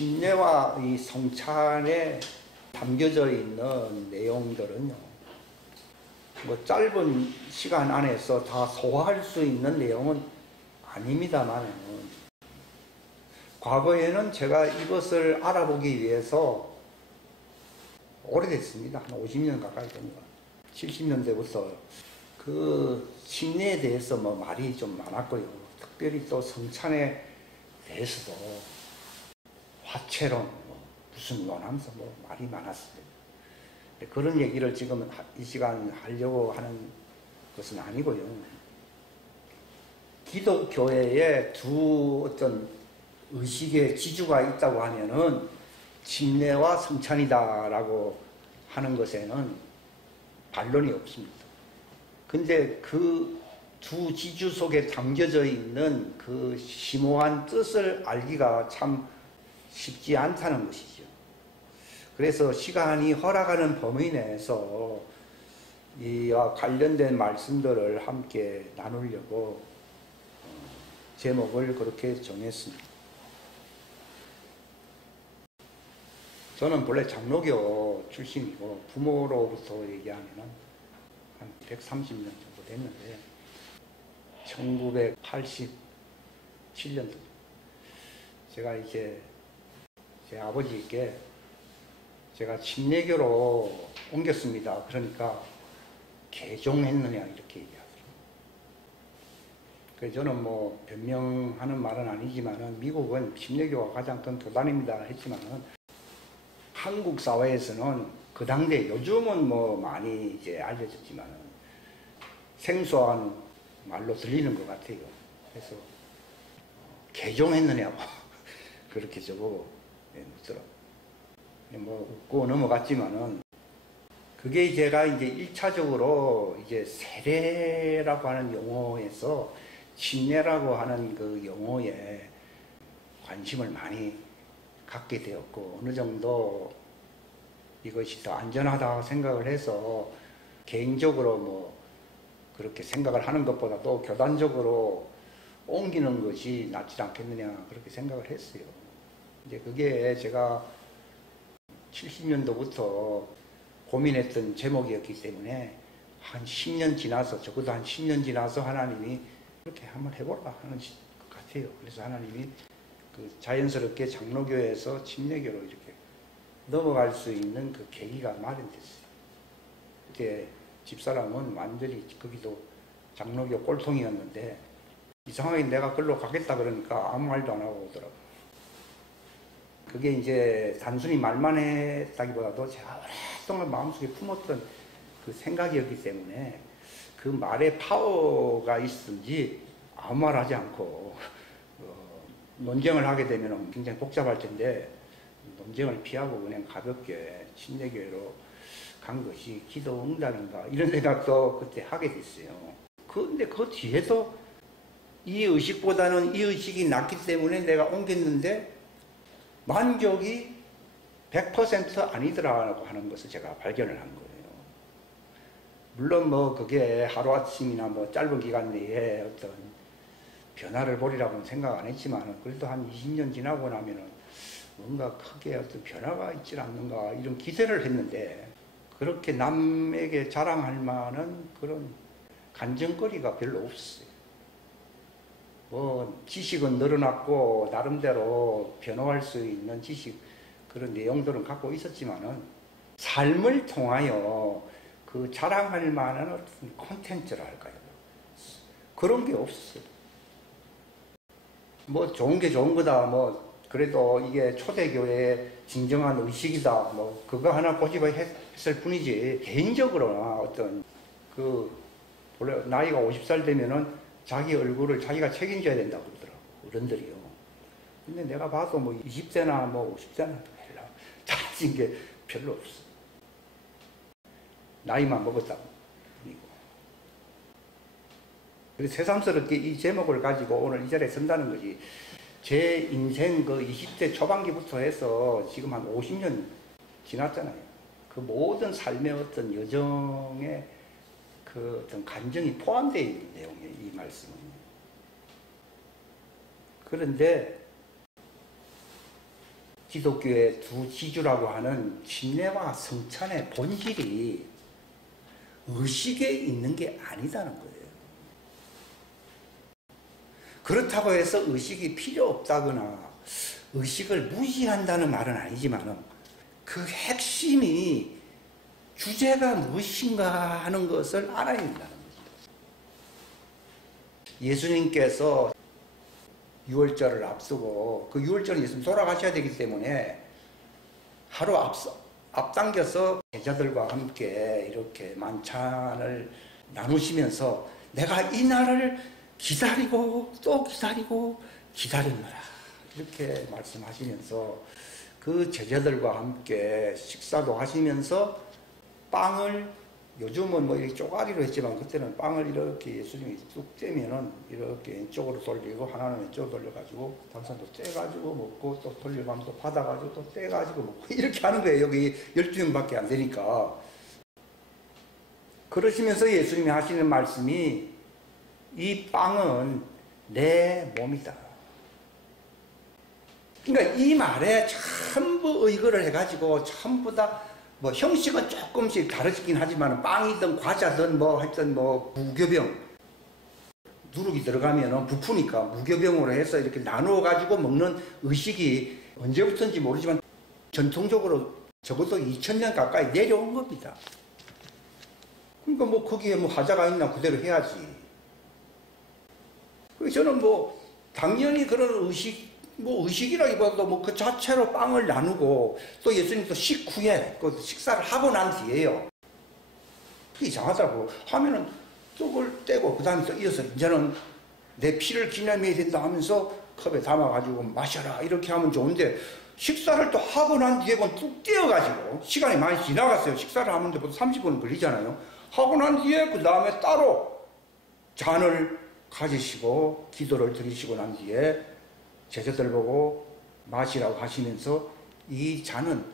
침례와 이 성찬에 담겨져 있는 내용들은요, 뭐 짧은 시간 안에서 다 소화할 수 있는 내용은 아닙니다만, 과거에는 제가 이것을 알아보기 위해서 오래됐습니다. 한 50년 가까이 됩니다. 70년대부터 그 침례에 대해서 뭐 말이 좀 많았고요. 특별히 또 성찬에 대해서도 화채론 무슨 논하면서 뭐 말이 많았어요. 그런 얘기를 지금 이 시간 하려고 하는 것은 아니고요. 기독교회에 두 어떤 의식의 지주가 있다고 하면은 침례와 성찬이다라고 하는 것에는 반론이 없습니다. 근데 그 두 지주 속에 담겨져 있는 그 심오한 뜻을 알기가 참 쉽지 않다는 것이죠. 그래서 시간이 허락하는 범위 내에서 이와 관련된 말씀들을 함께 나누려고 제목을 그렇게 정했습니다. 저는 본래 장로교 출신이고 부모로부터 얘기하면 한 130년 정도 됐는데 1987년도 제가 이제 제 아버지께 제가 침례교로 옮겼습니다. 그러니까 개종했느냐 이렇게 얘기하더라고요. 그래서 저는 뭐 변명하는 말은 아니지만은 미국은 침례교가 가장 큰 교단입니다 했지만은 한국 사회에서는 그 당대 요즘은 뭐 많이 이제 알려졌지만은 생소한 말로 들리는 것 같아요. 그래서 개종했느냐고 그렇게 저보고 묻더라고요. 뭐 웃고 넘어갔지만은 그게 제가 이제 1차적으로 이제 세례라고 하는 용어에서 침례라고 하는 그 용어에 관심을 많이 갖게 되었고 어느 정도 이것이 더 안전하다 생각을 해서 개인적으로 뭐 그렇게 생각을 하는 것보다도 교단적으로 옮기는 것이 낫지 않겠느냐 그렇게 생각을 했어요. 이제 그게 제가 70년도부터 고민했던 제목이었기 때문에 한 10년 지나서 적어도 한 10년 지나서 하나님이 그렇게 한번 해보라 하는 것 같아요. 그래서 하나님이 그 자연스럽게 장로교에서 침례교로 이렇게 넘어갈 수 있는 그 계기가 마련됐어요. 그때 집사람은 완전히 거기도 장로교 꼴통이었는데 이상하게 내가 글로 가겠다 그러니까 아무 말도 안 하고 오더라고요. 그게 이제 단순히 말만 했다기보다도 제가 오랫동안 마음속에 품었던 그 생각이었기 때문에 그 말에 파워가 있든지 아무 말 하지 않고 논쟁을 하게 되면 굉장히 복잡할 텐데 논쟁을 피하고 그냥 가볍게 침례교회로 간 것이 기도 응답인가 이런 생각도 그때 하게 됐어요. 근데 그 뒤에도 이 의식보다는 이 의식이 낫기 때문에 내가 옮겼는데 만족이 100% 아니더라고 하는 것을 제가 발견을 한 거예요. 물론 뭐 그게 하루아침이나 뭐 짧은 기간 내에 어떤 변화를 보리라고는 생각 안 했지만 그래도 한 20년 지나고 나면은 뭔가 크게 어떤 변화가 있지 않는가 이런 기대를 했는데 그렇게 남에게 자랑할 만한 그런 간증거리가 별로 없었어요. 뭐 지식은 늘어났고 나름대로 변호할 수 있는 지식 그런 내용들은 갖고 있었지만은 삶을 통하여 그 자랑할 만한 어떤 콘텐츠라 할까요? 그런 게 없었어요. 뭐 좋은 게 좋은 거다 뭐 그래도 이게 초대교회의 진정한 의식이다 뭐 그거 하나 고집했을 뿐이지 개인적으로나 어떤 그 원래 나이가 50살 되면은 자기 얼굴을 자기가 책임져야 된다고 그러더라고 어른들이요. 근데 내가 봐도 뭐 20대나 뭐 50대나 달라진 게 별로 없어. 나이만 먹었다고 그리고 그래서 새삼스럽게 이 제목을 가지고 오늘 이 자리에 선다는 거지. 제 인생 그 20대 초반기부터 해서 지금 한 50년 지났잖아요. 그 모든 삶의 어떤 여정에 그 어떤 간증이 포함되어 있는 내용이에요, 이 말씀은. 그런데 기독교의 두 지주라고 하는 침례와 성찬의 본질이 의식에 있는 게 아니다는 거예요. 그렇다고 해서 의식이 필요 없다거나 의식을 무시한다는 말은 아니지만 그 핵심이 주제가 무엇인가 하는 것을 알아야 된다는 거죠. 예수님께서 유월절을 앞두고 그 유월절은 예수님 돌아가셔야 되기 때문에 하루 앞당겨서 제자들과 함께 이렇게 만찬을 나누시면서 내가 이 날을 기다리고 또 기다리고 기다렸노라 이렇게 말씀하시면서 그 제자들과 함께 식사도 하시면서 빵을 요즘은 뭐 이렇게 쪼가리로 했지만 그때는 빵을 이렇게 예수님이 뚝 떼면은 이렇게 왼쪽으로 돌리고 하나는 왼쪽으로 돌려가지고 당산도 떼가지고 먹고 또 돌려가면 또 받아가지고 또 떼가지고 먹고 이렇게 하는 거예요. 여기 12명밖에 안 되니까. 그러시면서 예수님이 하시는 말씀이 이 빵은 내 몸이다. 그러니까 이 말에 전부 의거를 해가지고 전부 다 뭐 형식은 조금씩 다르긴 하지만 빵이든 과자든 뭐 하여튼 뭐 무교병 누룩이 들어가면은 부푸니까 무교병으로 해서 이렇게 나누어 가지고 먹는 의식이 언제부터인지 모르지만 전통적으로 적어도 2000년 가까이 내려온 겁니다. 그러니까 뭐 거기에 뭐 하자가 있나 그대로 해야지. 그래서 저는 뭐 당연히 그런 의식이라기보다도 뭐 그 자체로 빵을 나누고 또 예수님도 식후에 그 식사를 하고 난 뒤에요. 그게 이상하다고 하면은 떡을 떼고 그 다음에 또 이어서 이제는 내 피를 기념해야 된다 하면서 컵에 담아가지고 마셔라 이렇게 하면 좋은데 식사를 또 하고 난 뒤에 그건 뚝 떼어가지고 시간이 많이 지나갔어요. 식사를 하는데 보통 30분은 걸리잖아요. 하고 난 뒤에 그 다음에 따로 잔을 가지시고 기도를 드리시고 난 뒤에 제자들 보고 마시라고 하시면서 이 잔은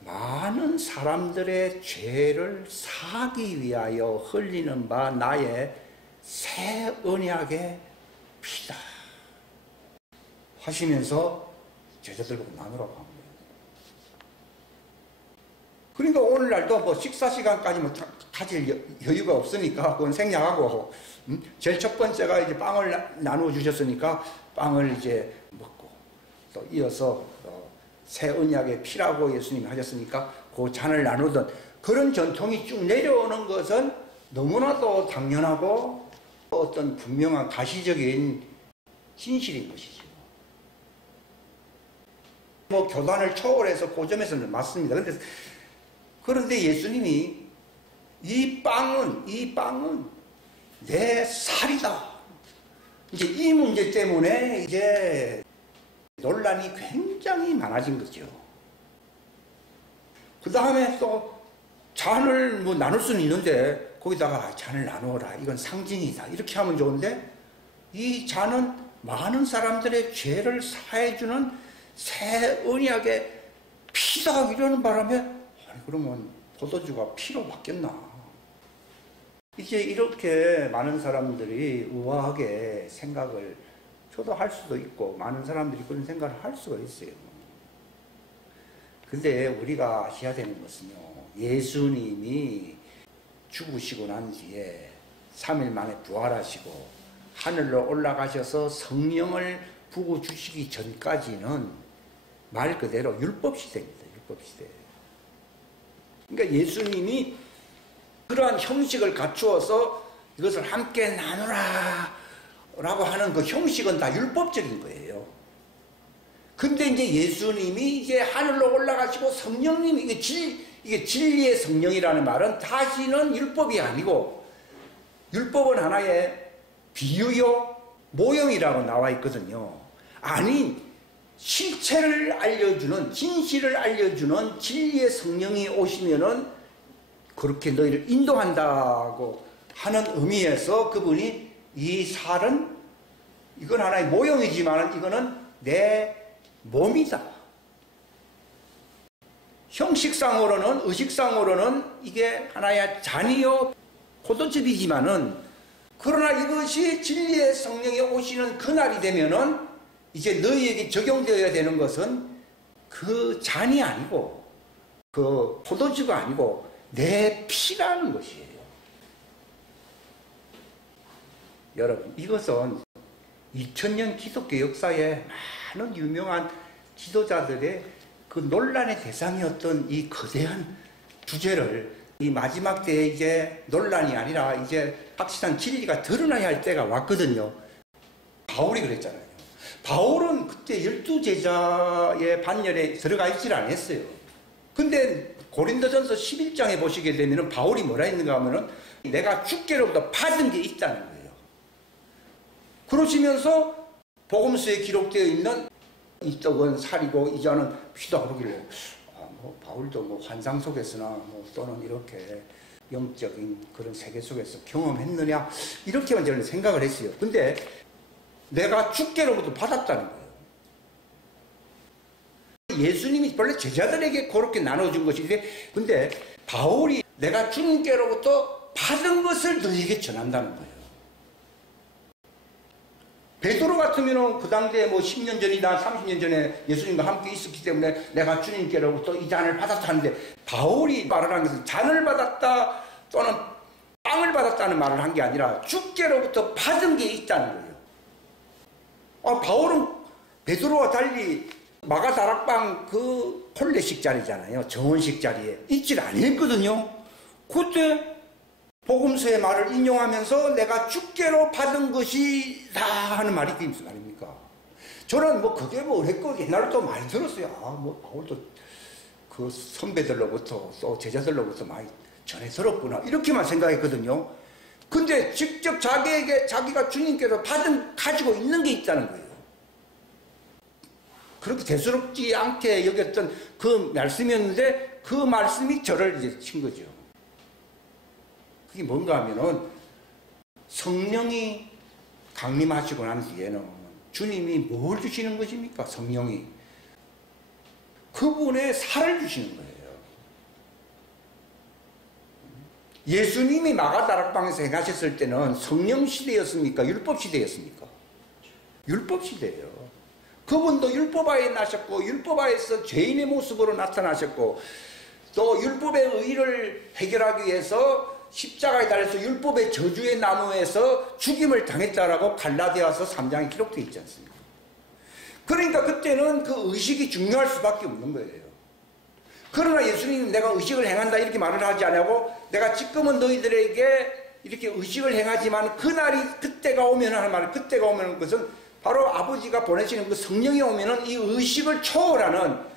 많은 사람들의 죄를 사하기 위하여 흘리는 바 나의 새 언약의 피다 하시면서 제자들 보고 나누라고 한 거예요. 그러니까 오늘날도 뭐 식사 시간까지 뭐 가질 여유가 없으니까 그건 생략하고 제일 첫 번째가 이제 빵을 나누어 주셨으니까 빵을 이제 먹고 또 이어서 새 언약의 피라고 예수님이 하셨으니까 그 잔을 나누던 그런 전통이 쭉 내려오는 것은 너무나도 당연하고 어떤 분명한 가시적인 진실인 것이죠. 뭐 교단을 초월해서 그 점에서는 맞습니다. 그런데 예수님이 이 빵은 내 살이다. 이제 이 문제 때문에 이제 논란이 굉장히 많아진 거죠. 그 다음에 또 잔을 뭐 나눌 수는 있는데 거기다가 잔을 나누어라. 이건 상징이다. 이렇게 하면 좋은데 이 잔은 많은 사람들의 죄를 사해주는 새 언약의 피다 이러는 바람에 아니 그러면 포도주가 피로 바뀌었나? 이제 이렇게 많은 사람들이 우아하게 생각을 저도 할 수도 있고 많은 사람들이 그런 생각을 할 수가 있어요. 근데 우리가 아셔야 되는 것은요. 예수님이 죽으시고 난 뒤에 3일 만에 부활하시고 하늘로 올라가셔서 성령을 부어주시기 전까지는 말 그대로 율법시대입니다. 율법시대. 그러니까 예수님이 그러한 형식을 갖추어서 이것을 함께 나누라 라고 하는 그 형식은 다 율법적인 거예요. 근데 이제 예수님이 이제 하늘로 올라가시고 성령님이 이게 진리의 성령이라는 말은 다시는 율법이 아니고 율법은 하나의 비유요 모형이라고 나와 있거든요. 아니 실체를 알려주는 진실을 알려주는 진리의 성령이 오시면은 그렇게 너희를 인도한다고 하는 의미에서 그분이 이 살은 이건 하나의 모형이지만 이거는 내 몸이다. 형식상으로는 의식상으로는 이게 하나의 잔이요 포도즙이지만은 그러나 이것이 진리의 성령이 오시는 그날이 되면은 이제 너희에게 적용되어야 되는 것은 그 잔이 아니고 그 포도주가 아니고 내 피라는 것이에요. 여러분, 이것은 2000년 기독교 역사에 많은 유명한 지도자들의 그 논란의 대상이었던 이 거대한 주제를 이 마지막 때에 이제 논란이 아니라 이제 확실한 진리가 드러나야 할 때가 왔거든요. 바울이 그랬잖아요. 바울은 그때 12제자의 반열에 들어가 있질 않았어요. 근데 고린도전서 11장에 보시게 되면 바울이 뭐라 했는가 하면은 내가 주께로부터 받은 게 있다는 거예요. 그러시면서 복음서에 기록되어 있는 이쪽은 살이고 이자는 피다 그러길래 뭐 바울도 뭐 환상 속에서나 뭐 또는 이렇게 영적인 그런 세계 속에서 경험했느냐 이렇게만 저는 생각을 했어요. 근데 내가 주께로부터 받았다는 거예요. 예수님이 원래 제자들에게 그렇게 나눠준 것인데 근데 바울이 내가 주님께로부터 받은 것을 너희에게 전한다는 거예요. 베드로 같으면 그 당시에 뭐 10년 전이나 30년 전에 예수님과 함께 있었기 때문에 내가 주님께로부터 이 잔을 받았다 하는데 바울이 말을 한 것은 잔을 받았다 또는 빵을 받았다는 말을 한 게 아니라 주께로부터 받은 게 있다는 거예요. 바울은 베드로와 달리 마가다락방 그 혼례식 자리잖아요. 정원식 자리에 있질 않았거든요. 그때 복음서의 말을 인용하면서 내가 주께로 받은 것이다 하는 말이 그게 무슨 말입니까? 저는 뭐 그게 뭐 어렵고 옛날부터 많이 들었어요. 뭐 바울도 그 선배들로부터 또 제자들로부터 많이 전해 들었구나 이렇게만 생각했거든요. 근데 직접 자기가 주님께서 가지고 있는 게 있다는 거예요. 그렇게 대수롭지 않게 여겼던 그 말씀이었는데 그 말씀이 저를 이제 친 거죠. 그게 뭔가 하면은 성령이 강림하시고 난 뒤에는 주님이 뭘 주시는 것입니까? 성령이 그분의 살을 주시는 거예요. 예수님이 마가다락방에서 행하셨을 때는 성령 시대였습니까? 율법 시대였습니까? 율법 시대예요. 그분도 율법하에 나셨고 율법하에서 죄인의 모습으로 나타나셨고 또 율법의 의의를 해결하기 위해서 십자가에 달려서 율법의 저주의 나무에서 죽임을 당했다라고 갈라디아서 3장에 기록되어 있지 않습니까? 그러니까 그때는 그 의식이 중요할 수밖에 없는 거예요. 그러나 예수님은 내가 의식을 행한다 이렇게 말을 하지 않고 내가 지금은 너희들에게 이렇게 의식을 행하지만 그때가 오면 하는 말, 그때가 오면 것은 바로 아버지가 보내시는 그 성령이 오면은 이 의식을 초월하는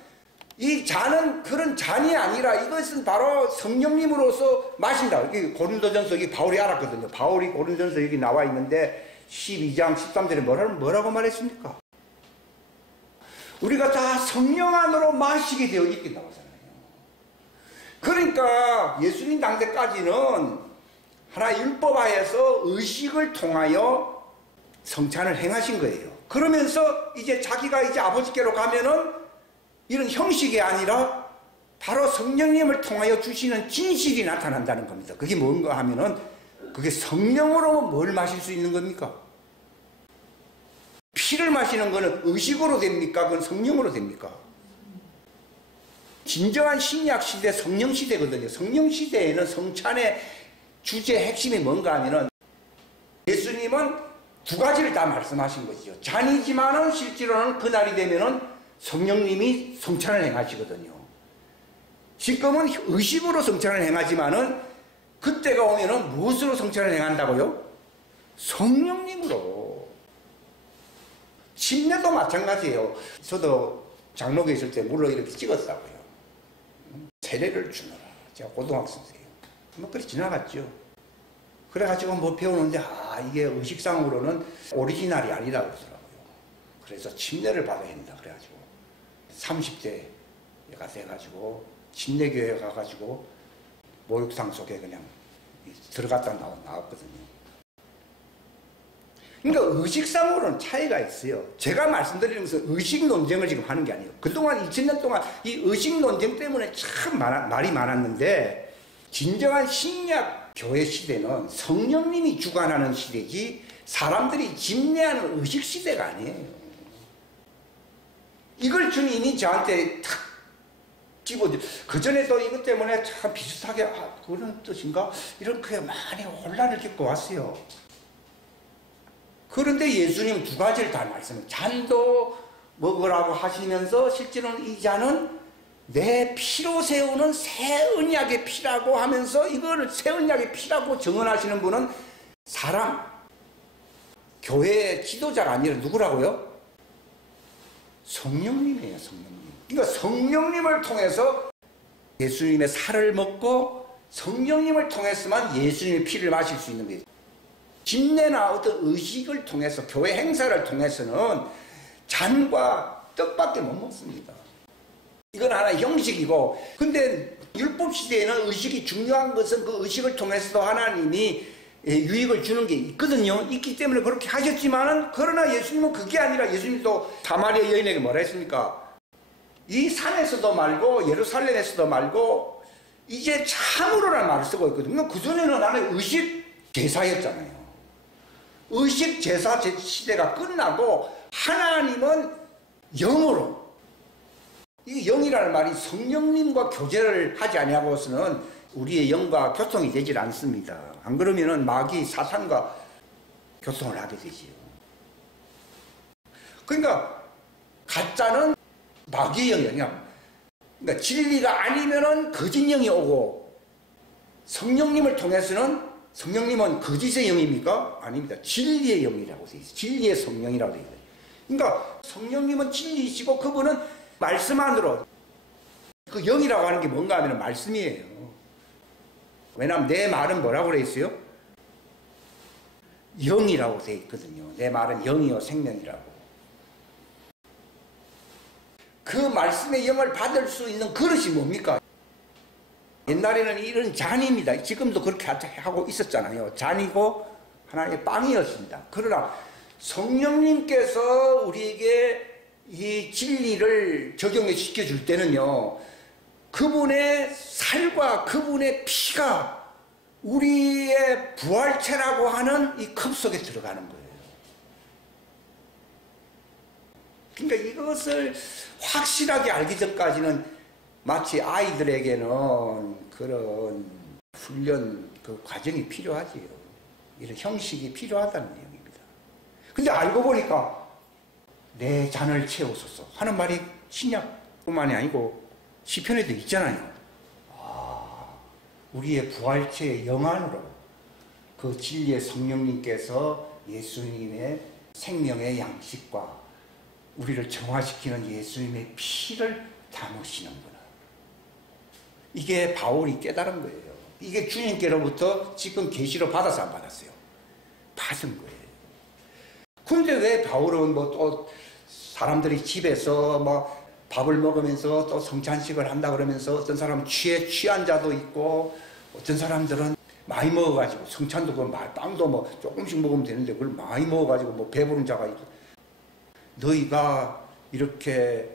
이 잔은 그런 잔이 아니라 이것은 바로 성령님으로서 마신다. 고린도전서 여기 바울이 알았거든요. 바울이 고린도전서 여기 나와 있는데 12장 13절에 뭐라고 말했습니까? 우리가 다 성령 안으로 마시게 되어 있게 나오잖아요. 그러니까 예수님 당대까지는 하나의 율법하에서 의식을 통하여 성찬을 행하신 거예요. 그러면서 이제 자기가 이제 아버지께로 가면은 이런 형식이 아니라 바로 성령님을 통하여 주시는 진실이 나타난다는 겁니다. 그게 뭔가 하면은 그게 성령으로 뭘 마실 수 있는 겁니까? 피를 마시는 거는 의식으로 됩니까? 그건 성령으로 됩니까? 진정한 신약 시대 성령 시대거든요. 성령 시대에는 성찬의 주제 핵심이 뭔가 하면은 예수님은 두 가지를 다 말씀하신 것이죠. 잔이지만은 실제로는 그날이 되면은 성령님이 성찬을 행하시거든요. 지금은 의식으로 성찬을 행하지만은 그때가 오면은 무엇으로 성찬을 행한다고요? 성령님으로. 침례도 마찬가지예요. 저도 장로교에 있을 때 물로 이렇게 찍었다고요. 세례를 주느라. 제가 고등학생이에요. 뭐 그래 지나갔죠. 그래가지고 뭐 배우는데 이게 의식상으로는 오리지널이 아니다 그러더라고요. 그래서 침례를 받아야 된다 그래가지고 30대가 돼가지고 침례교회에 가가지고 목욕탕 속에 그냥 들어갔다 나왔거든요. 그러니까 의식상으로는 차이가 있어요. 제가 말씀드리면서 의식 논쟁을 지금 하는 게 아니에요. 그동안 2000년 동안 이 의식 논쟁 때문에 참 말이 많았는데 진정한 신약 교회 시대는 성령님이 주관하는 시대지 사람들이 집례하는 의식 시대가 아니에요. 이걸 주님이 저한테 탁 집어줘. 그전에도 이것 때문에 참 비슷하게 그런 뜻인가? 이렇게 많이 혼란을 겪고 왔어요. 그런데 예수님 두 가지를 다 말씀해요. 잔도 먹으라고 하시면서 실제로는 이 잔은 내 피로 세우는 새 언약의 피라고 하면서 이거를 새 언약의 피라고 정언하시는 분은 사람, 교회의 지도자가 아니라 누구라고요? 성령님이에요, 성령님. 그러니까 성령님을 통해서 예수님의 살을 먹고 성령님을 통해서만 예수님의 피를 마실 수 있는 거예요. 집례나 어떤 의식을 통해서 교회 행사를 통해서는 잔과 떡밖에 못 먹습니다. 이건 하나의 형식이고, 근데 율법 시대에는 의식이 중요한 것은 그 의식을 통해서도 하나님이 유익을 주는 게 있거든요. 있기 때문에 그렇게 하셨지만은, 그러나 예수님은 그게 아니라 예수님도 사마리아 여인에게 뭐라 했습니까? 이 산에서도 말고 예루살렘에서도 말고 이제 참으로라는 말을 쓰고 있거든요. 그전에는 나는 의식 제사였잖아요. 의식 제사 시대가 끝나고 하나님은 영으로, 이 영이라는 말이 성령님과 교제를 하지 아니하고서는 우리의 영과 교통이 되질 않습니다. 안 그러면은 마귀 사탄과 교통을 하게 되지요. 그러니까 가짜는 마귀의 영이야. 그러니까 진리가 아니면은 거짓 영이 오고, 성령님을 통해서는, 성령님은 거짓의 영입니까? 아닙니다. 진리의 영이라고 되어 있어요. 진리의 성령이라고 되어 있어요. 그러니까 성령님은 진리이시고 그분은 말씀 안으로, 그 영이라고 하는 게 뭔가 하면 말씀이에요. 왜냐하면 내 말은 뭐라고 그래 있어요? 영이라고 되어 있거든요. 내 말은 영이요 생명이라고. 그 말씀의 영을 받을 수 있는 그릇이 뭡니까? 옛날에는 이런 잔입니다. 지금도 그렇게 하고 있었잖아요. 잔이고 하나의 빵이었습니다. 그러나 성령님께서 우리에게 이 진리를 적용해 시켜줄 때는요, 그분의 살과 그분의 피가 우리의 부활체라고 하는 이 컵 속에 들어가는 거예요. 그러니까 이것을 확실하게 알기 전까지는 마치 아이들에게는 그런 훈련, 그 과정이 필요하지요. 이런 형식이 필요하다는 내용입니다. 근데 알고 보니까 내 잔을 채우소서 하는 말이 신약뿐만이 아니고 시편에도 있잖아요. 우리의 부활체의 영안으로 그 진리의 성령님께서 예수님의 생명의 양식과 우리를 정화시키는 예수님의 피를 담으시는구나. 이게 바울이 깨달은 거예요. 이게 주님께로부터 지금 계시로 받아서 안 받았어요. 받은 거예요. 근데 왜 바울은 뭐 또 사람들이 집에서 뭐 밥을 먹으면서 또 성찬식을 한다 그러면서 어떤 사람은 취한 자도 있고 어떤 사람들은 많이 먹어가지고 성찬도 그 빵도 뭐 조금씩 먹으면 되는데 그걸 많이 먹어가지고 뭐 배부른 자가 있고, 너희가 이렇게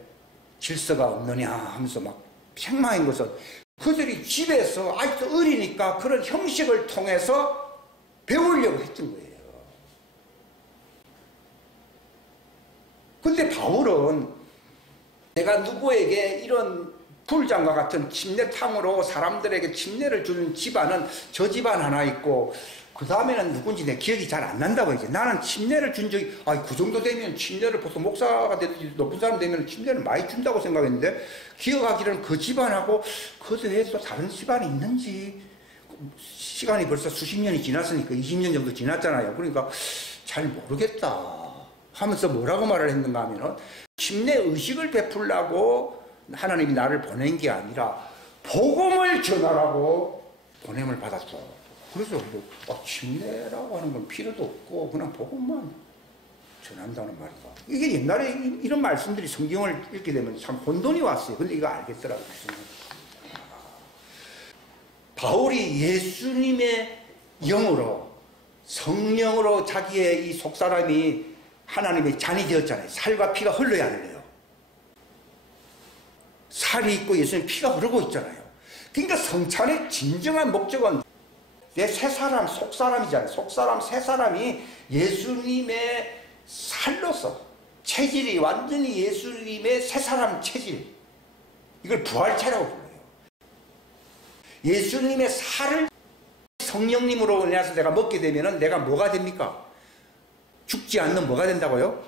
질서가 없느냐 하면서 막 책망한 것은 그들이 집에서 아직도 어리니까 그런 형식을 통해서 배우려고 했던 거예요. 근데 바울은 내가 누구에게 이런 불장과 같은 침례탕으로 사람들에게 침례를 주는 집안은 저 집안 하나 있고 그 다음에는 누군지 내 기억이 잘 안 난다고 이제 나는 침례를 준 적이 그 정도 되면 침례를 보통 목사가 되든지 높은 사람 되면 침례를 많이 준다고 생각했는데 기억하기로는 그 집안하고 그 외에 또 다른 집안이 있는지 시간이 벌써 수십 년이 지났으니까 20년 정도 지났잖아요. 그러니까 잘 모르겠다 하면서 뭐라고 말을 했는가 하면은 침례 의식을 베풀라고 하나님이 나를 보낸 게 아니라 복음을 전하라고 보냄을 받았어. 그래서 침례라고 하는 건 필요도 없고 그냥 복음만 전한다는 말이다. 이게 옛날에 이런 말씀들이 성경을 읽게 되면 참 혼돈이 왔어요. 근데 이거 알겠더라고요. 바울이 예수님의 영으로 성령으로 자기의 이 속사람이 하나님의 잔이 되었잖아요. 살과 피가 흘러야 흘러요. 살이 있고 예수님 피가 흐르고 있잖아요. 그러니까 성찬의 진정한 목적은 내 새 사람, 속사람이잖아요. 속사람, 새 사람이 예수님의 살로서 체질이 완전히 예수님의 새 사람 체질, 이걸 부활체라고 불러요. 예수님의 살을 성령님으로 인해서 내가 먹게 되면 내가 뭐가 됩니까? 죽지 않는 뭐가 된다고요?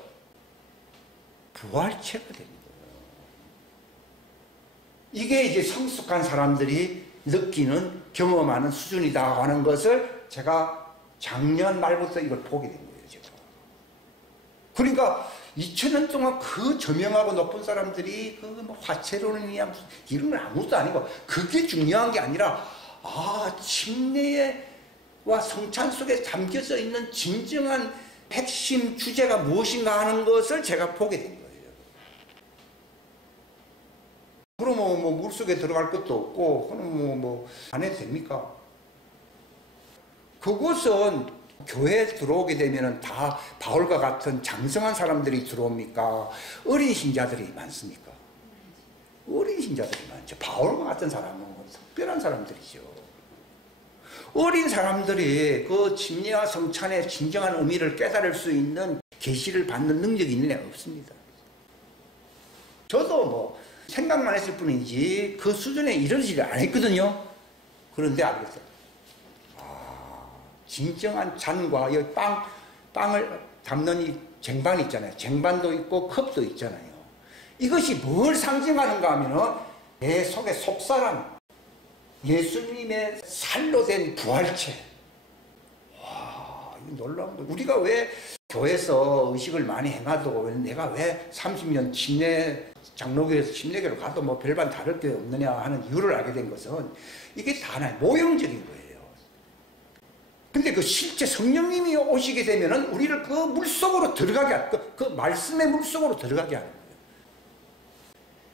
부활체가 됩니다. 이게 이제 성숙한 사람들이 느끼는, 경험하는 수준이다 하는 것을 제가 작년 말부터 이걸 보게 된 거예요, 제가. 그러니까 2000년 동안 그 저명하고 높은 사람들이 그 뭐 화채론이야 이런 건 아무것도 아니고, 그게 중요한 게 아니라 침례와 성찬 속에 담겨져 있는 진정한 핵심 주제가 무엇인가 하는 것을 제가 보게 된 거예요. 그러면 뭐 물속에 들어갈 것도 없고, 그럼 뭐 안 해도 됩니까? 그것은 교회에 들어오게 되면 다 바울과 같은 장성한 사람들이 들어옵니까? 어린 신자들이 많습니까? 어린 신자들이 많죠. 바울과 같은 사람은 특별한 사람들이죠. 어린 사람들이 그 침례와 성찬의 진정한 의미를 깨달을 수 있는 계시를 받는 능력이 있는 애가 없습니다. 저도 뭐 생각만 했을 뿐이지 그 수준에 이르지를 않았거든요. 그런데 알겠어요. 진정한 잔과 여기 빵을 담는 이 쟁반 있잖아요. 쟁반도 있고 컵도 있잖아요. 이것이 뭘 상징하는가 하면은 내 속의 속사람, 예수님의 살로 된 부활체. 와, 이거 놀라운 거예요. 우리가 왜 교회에서 의식을 많이 행하도 내가 왜 30년 장로교에서 침례교를 가도 뭐 별반 다를 게 없느냐 하는 이유를 알게 된 것은 이게 다 하나의 모형적인 거예요. 근데 그 실제 성령님이 오시게 되면은 우리를 그 물속으로 들어가게 하는, 그 말씀의 물속으로 들어가게 하는 거예요.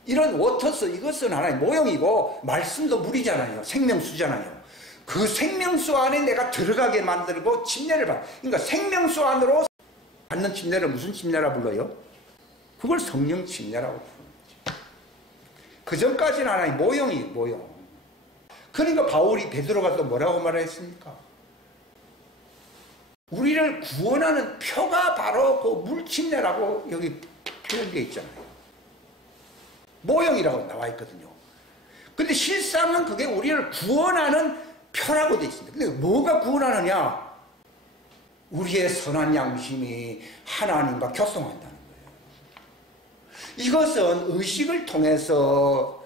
이런 워터스, 이것은 하나의 모형이고, 말씀도 물이잖아요. 생명수잖아요. 그 생명수 안에 내가 들어가게 만들고 침례를 받. 그러니까 생명수 안으로 받는 침례를 무슨 침례라 불러요? 그걸 성령 침례라고 부르는 거죠. 그 전까지는 하나의 모형이에요, 모형. 그러니까 바울이 베드로가 또 뭐라고 말했습니까? 우리를 구원하는 표가 바로 그 물침례라고 여기 표현되어 있잖아요. 모형이라고 나와 있거든요. 근데 실상은 그게 우리를 구원하는 표라고 되어 있습니다. 근데 뭐가 구원하느냐? 우리의 선한 양심이 하나님과 교통한다는 거예요. 이것은 의식을 통해서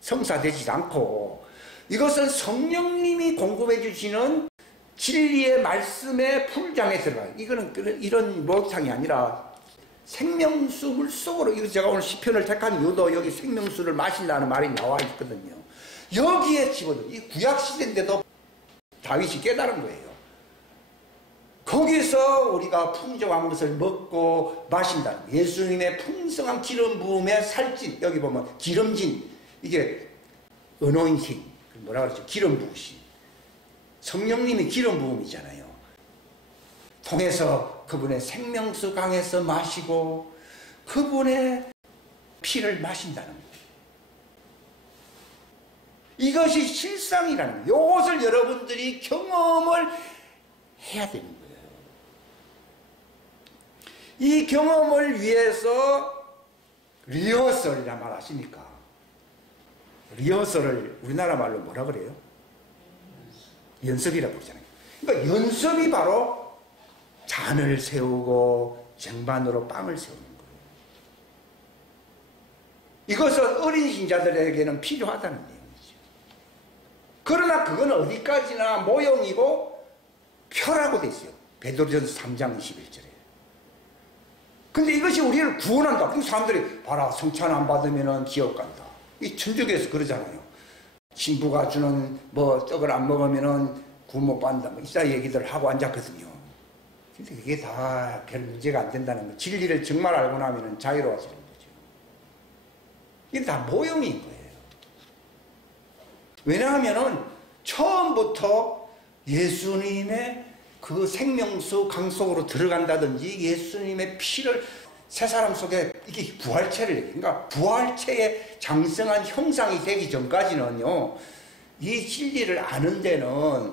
성사되지 않고, 이것은 성령님이 공급해 주시는 진리의 말씀의 풀장에 들어가요. 이거는 이런 목욕탕이 아니라 생명수 물속으로, 이거 제가 오늘 시편을 택한 이유도 여기 생명수를 마신다는 말이 나와 있거든요. 여기에 집어넣어. 이 구약시대인데도 다윗이 깨달은 거예요. 거기서 우리가 풍족한 것을 먹고 마신다는 거예요. 예수님의 풍성한 기름 부음의 살찐, 여기 보면 기름진, 이게 어노인팅, 뭐라 그러죠? 기름 부으심. 성령님이 기름 부음이잖아요. 통해서 그분의 생명수 강에서 마시고 그분의 피를 마신다는 거예요. 이것이 실상이라는 거예요. 이것을 여러분들이 경험을 해야 되는 거예요. 이 경험을 위해서 리허설이란 말 아십니까? 리허설을 우리나라 말로 뭐라 그래요? 연습이라고 그러잖아요. 그러니까 연습이 바로 잔을 세우고 쟁반으로 빵을 세우는 거예요. 이것은 어린 신자들에게는 필요하다는 내용이죠. 그러나 그건 어디까지나 모형이고 표라고 돼 있어요. 베드로전서 3장 21절에. 근데 이것이 우리를 구원한다. 그 사람들이 봐라, 성찬 안 받으면 지옥 간다. 이 천주교에서 그러잖아요. 신부가 주는 뭐 떡을 안 먹으면은 구원 못 받는다. 뭐 이따 얘기들 하고 앉았거든요. 근데 그게 다 별 문제가 안 된다는 거. 진리를 정말 알고 나면은 자유로워지는 거죠. 이게 다 모형인 거예요. 왜냐하면은 처음부터 예수님의 그 생명수 강 속으로 들어간다든지 예수님의 피를 새 사람 속에 이게 부활체를, 그러니까 부활체의 장성한 형상이 되기 전까지는요, 이 진리를 아는 데는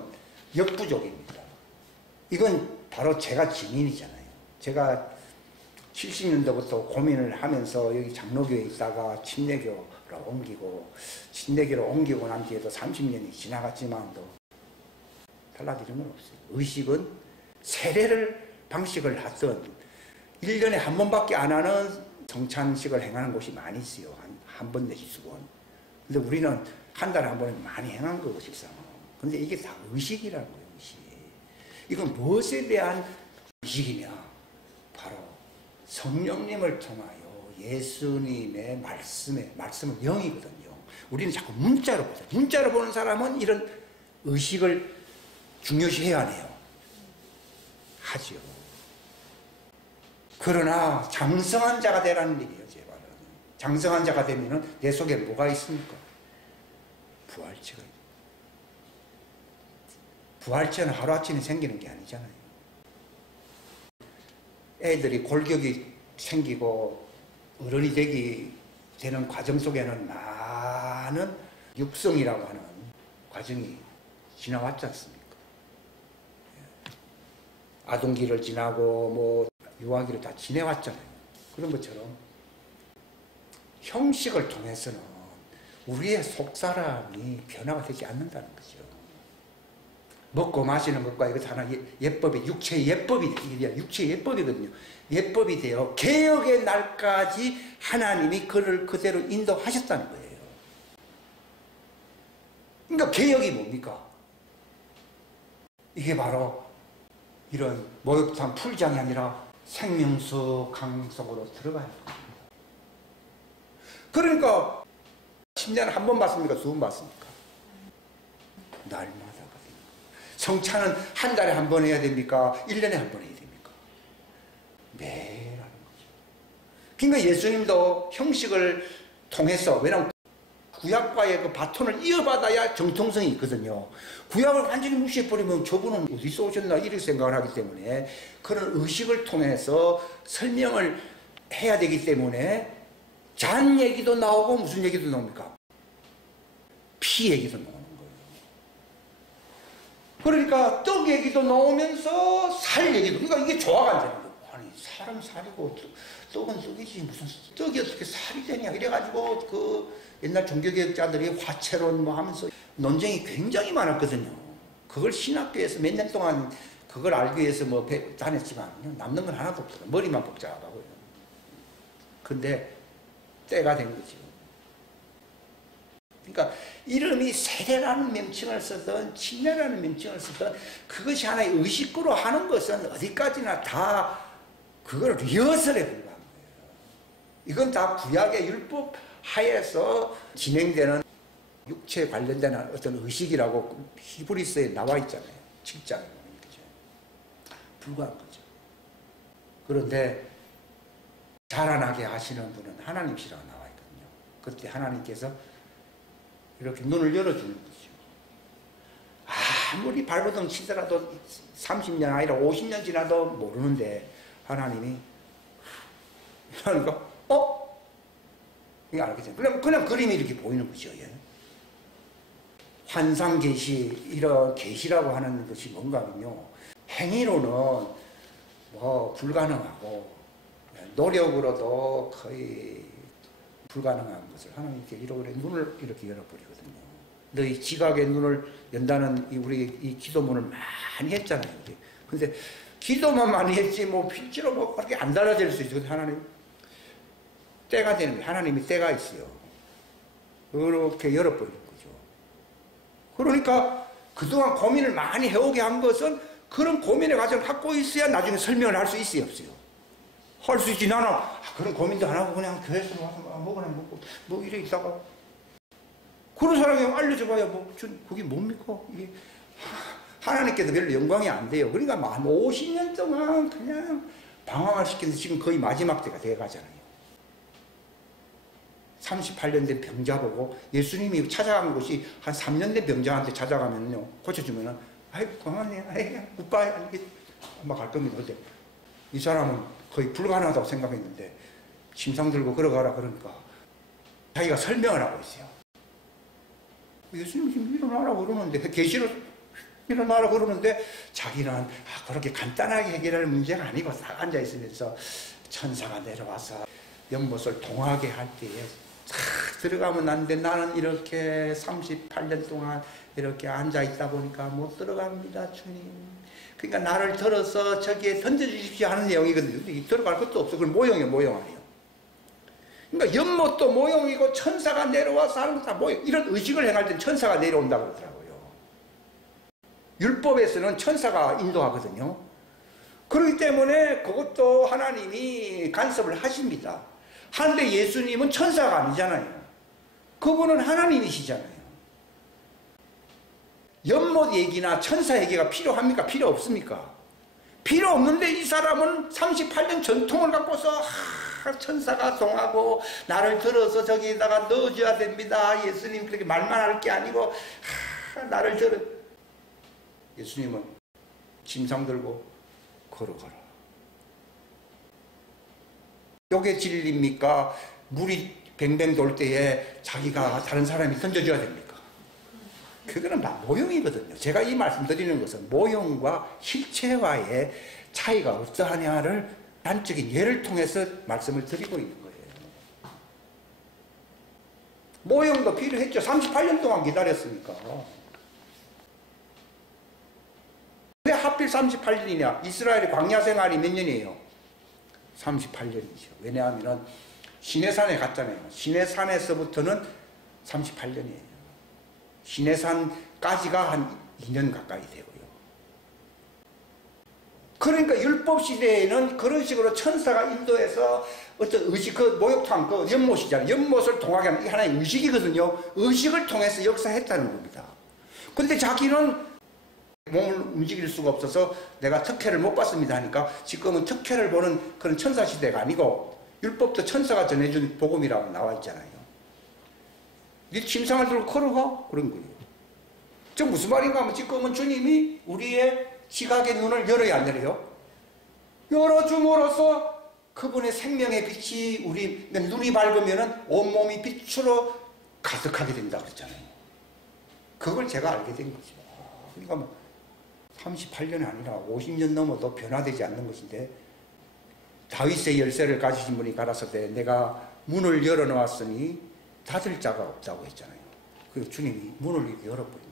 역부족입니다. 이건 바로 제가 증인이잖아요. 제가 70년도부터 고민을 하면서 여기 장로교에 있다가 침례교로 옮기고, 침례교로 옮기고 난 뒤에도 30년이 지나갔지만도 달라지는 건 없어요. 의식은 세례를 방식을 하든 1년에 한 번밖에 안 하는 성찬식을 행하는 곳이 많이 있어요. 한 번 내지 두 번. 근데 우리는 한 달에 한 번에 많이 행한 거고, 식사는. 근데 이게 다 의식이라는 거예요, 의식. 이건 무엇에 대한 의식이냐? 바로 성령님을 통하여 예수님의 말씀은 영이거든요. 우리는 자꾸 문자로 보죠. 문자로 보는 사람은 이런 의식을 중요시해야 하네요. 하죠. 그러나 장성한 자가 되라는 일이에요, 제 말은. 장성한 자가 되면은 내 속에 뭐가 있습니까? 부활체가 있어요. 부활체는 하루아침에 생기는 게 아니잖아요. 애들이 골격이 생기고 어른이 되는 과정 속에는 많은 육성이라고 하는 과정이 지나왔지 않습니까? 아동기를 지나고 뭐 유아기를 다 지내왔잖아요. 그런 것처럼 형식을 통해서는 우리의 속사람이 변화가 되지 않는다는 거죠. 먹고 마시는 것과 이것 하나 예법이, 육체의 예법이, 육체의 예법이거든요. 예법이 되어 개혁의 날까지 하나님이 그를 그대로 인도하셨다는 거예요. 그러니까 개혁이 뭡니까? 이게 바로 이런 목욕탕 풀장이 아니라 생명수 강 속으로 들어가야 합니다. 그러니까 10년에 한 번 받습니까? 두 번 받습니까? 날마다 받습니다. 성찬은 한 달에 한 번 해야 됩니까? 1년에 한 번 해야 됩니까? 매일 하는 거죠. 그러니까 예수님도 형식을 통해서, 왜냐하면 구약과의 그 바톤을 이어받아야 정통성이 있거든요. 구약을 완전히 무시해버리면 저분은 어디서 오셨나 이렇게 생각을 하기 때문에 그런 의식을 통해서 설명을 해야 되기 때문에 잔 얘기도 나오고 무슨 얘기도 나옵니까? 피 얘기도 나오는 거예요. 그러니까 떡 얘기도 나오면서 살 얘기도, 그러니까 이게 조화가 안 되는 거예요. 아니 살은 살이고 떡은 떡이지 무슨 떡이 어떻게 살이 되냐 이래가지고 그 옛날 종교개혁자들이 화채론 뭐 하면서 논쟁이 굉장히 많았거든요. 그걸 신학교에서 몇 년 동안 그걸 알기 위해서 뭐 다녔지만 남는 건 하나도 없어요. 머리만 복잡하고요. 근데 때가 된 거죠. 그러니까 이름이 세례라는 명칭을 쓰든 침례라는 명칭을 쓰든 그것이 하나의 의식으로 하는 것은 어디까지나 다 그걸 리허설에 불과한 거예요. 이건 다 구약의 율법 하에서 진행되는 육체에 관련된 어떤 의식이라고 히브리서에 나와 있잖아요. 7장에 보면 그죠. 불과한 거죠. 그런데 자라나게 하시는 분은 하나님이시라고 나와 있거든요. 그때 하나님께서 이렇게 눈을 열어주는 거죠. 아무리 발버둥 치더라도 30년 아니라 50년 지나도 모르는데 하나님이 그러니까 이거 알겠죠? 그냥 그림이 이렇게 보이는 거죠. 예. 환상 계시, 이런 계시라고 하는 것이 뭔가면요. 행위로는 뭐 불가능하고 노력으로도 거의 불가능한 것을 하나님께 이렇게 눈을 이렇게 열어버리거든요. 너희 지각의 눈을 연다는 우리 이 기도문을 많이 했잖아요. 근데 기도만 많이 했지 뭐 필지로 뭐 그렇게 안 달라질 수 있어요. 하나님 때가 되는 거예요. 하나님이 때가 있어요. 그렇게 열어버리는 거죠. 그러니까 그동안 고민을 많이 해오게 한 것은 그런 고민의 과정을 갖고 있어야 나중에 설명을 할 수 있어요, 없어요? 할 수 있지. 나는 그런 고민도 안 하고 그냥 교회에서 와서 먹으나 먹고 뭐 이래 있다가 그런 사람이 알려줘봐야 뭐 그게 뭡니까? 이게 하나님께도 별로 영광이 안 돼요. 그러니까 한 50년 동안 그냥 방황을 시키는데 지금 거의 마지막 때가 돼가잖아요. 38년 된 병자 보고 예수님이 찾아간 곳이 한 3년 된 병자한테 찾아가면요 고쳐주면은 아이 고맙네 아이 굿바이 이렇게 막 갈 겁니다. 근데 이 사람은 거의 불가능하다고 생각했는데 침상 들고 걸어가라 그러니까 자기가 설명을 하고 있어요. 예수님이 지금 일어나라 그러는데 계시로 일어나라 그러는데 자기는 그렇게 간단하게 해결할 문제가 아니고 딱 앉아 있으면서 천사가 내려와서 연못을 동하게 할 때에 탁 들어가면 나는데 나는 이렇게 38년 동안 이렇게 앉아 있다 보니까 못 들어갑니다, 주님. 그러니까 나를 들어서 저기에 던져주십시오 하는 내용이거든요. 들어갈 것도 없어. 그건 모형이에요, 모형 아니에요. 그러니까 연못도 모형이고 천사가 내려와서 하는 것도 모형. 이런 의식을 행할 때 천사가 내려온다고 그러더라고요. 율법에서는 천사가 인도하거든요. 그렇기 때문에 그것도 하나님이 간섭을 하십니다. 하는데 예수님은 천사가 아니잖아요. 그분은 하나님이시잖아요. 연못 얘기나 천사 얘기가 필요합니까? 필요 없습니까? 필요 없는데 이 사람은 38년 전통을 갖고서 천사가 동하고 나를 들어서 저기다가 넣어줘야 됩니다. 예수님 그렇게 말만 할 게 아니고 나를 들어. 예수님은 짐상 들고 걸어가라. 요게 진리입니까? 물이 뱅뱅 돌 때에 자기가 다른 사람이 던져줘야 됩니까? 그거는 다 모형이거든요. 제가 이 말씀 드리는 것은 모형과 실체와의 차이가 어떠하냐를 단적인 예를 통해서 말씀을 드리고 있는 거예요. 모형도 필요했죠. 38년 동안 기다렸으니까. 왜 하필 38년이냐? 이스라엘의 광야 생활이 몇 년이에요? 38년이죠. 왜냐하면 시내산에 갔잖아요. 시내산에서부터는 38년이에요. 시내산까지가 한 2년 가까이 되고요. 그러니까 율법 시대에는 그런 식으로 천사가 인도해서 어떤 의식, 그 목욕탕, 그 연못이잖아요. 연못을 통하게 하는 이 하나의 의식이거든요. 의식을 통해서 역사했다는 겁니다. 근데 자기는 몸을 움직일 수가 없어서 내가 특혜를 못 받습니다 하니까 지금은 특혜를 보는 그런 천사 시대가 아니고 율법도 천사가 전해준 복음이라고 나와 있잖아요. 네 침상을 들고 걸어가? 그런 거예요. 저 무슨 말인가 하면 지금은 주님이 우리의 시각의 눈을 열어야 안 열어요? 열어줌으로써 그분의 생명의 빛이 우리 눈이 밝으면은 온몸이 빛으로 가득하게 된다 그랬잖아요. 그걸 제가 알게 된 거죠. 그러니까 뭐 38년이 아니라 50년 넘어도 변화되지 않는 것인데 다윗의 열쇠를 가지신 분이 가라사대 내가 문을 열어놓았으니 닫을 자가 없다고 했잖아요. 그리고 주님이 문을 이렇게 열어버린 거예요.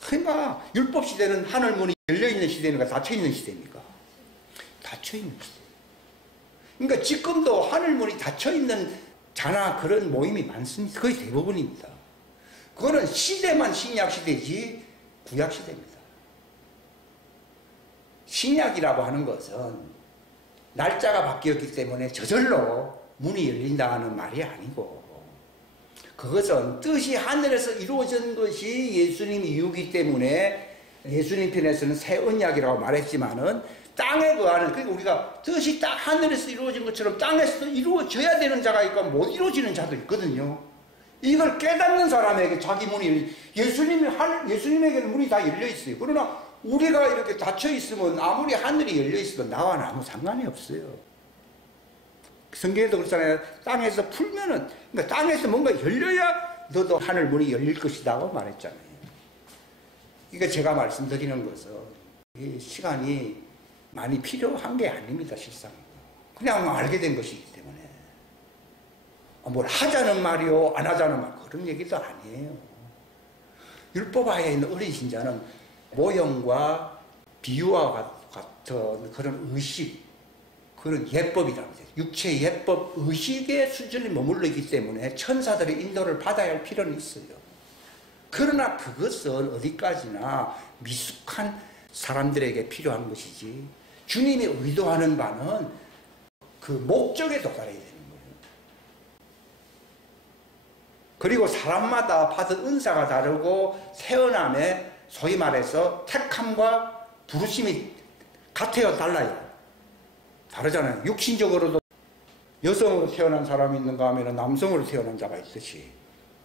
그러니까 율법 시대는 하늘 문이 열려있는 시대입니까? 닫혀있는 시대입니까? 닫혀있는 시대. 그러니까 지금도 하늘 문이 닫혀있는 자나 그런 모임이 많습니다. 거의 대부분입니다. 그거는 시대만 신약 시대지 구약 시대입니다. 신약이라고 하는 것은 날짜가 바뀌었기 때문에 저절로 문이 열린다는 말이 아니고 그것은 뜻이 하늘에서 이루어진 것이 예수님 이유이기 때문에 예수님 편에서는 새 언약이라고 말했지만은 땅에 거하는, 그러니까 우리가 뜻이 딱 하늘에서 이루어진 것처럼 땅에서도 이루어져야 되는 자가 있고 못 이루어지는 자도 있거든요. 이걸 깨닫는 사람에게 자기 문이 예수님에게는 문이 다 열려 있어요. 그러나 우리가 이렇게 닫혀 있으면 아무리 하늘이 열려 있어도 나와는 아무 상관이 없어요. 성경에도 그렇잖아요. 땅에서 풀면은, 그러니까 땅에서 뭔가 열려야 너도 하늘 문이 열릴 것이다고 말했잖아요. 그러니까 제가 말씀드리는 것은 이 시간이 많이 필요한 게 아닙니다, 실상. 그냥 알게 된 것이기 때문에. 뭘 하자는 말이요, 안 하자는 말, 그런 얘기도 아니에요. 율법하에 있는 어린 신자는 모형과 비유와 같은 그런 의식, 그런 예법이라는 거죠. 육체의 예법, 의식의 수준에 머물러 있기 때문에 천사들의 인도를 받아야 할 필요는 있어요. 그러나 그것은 어디까지나 미숙한 사람들에게 필요한 것이지 주님이 의도하는 바는 그 목적에 도달해야 되는 거예요. 그리고 사람마다 받은 은사가 다르고 태어남에 소위 말해서 택함과 부르심이 같아요, 달라요. 다르잖아요. 육신적으로도 여성으로 태어난 사람이 있는가 하면 남성으로 태어난 자가 있듯이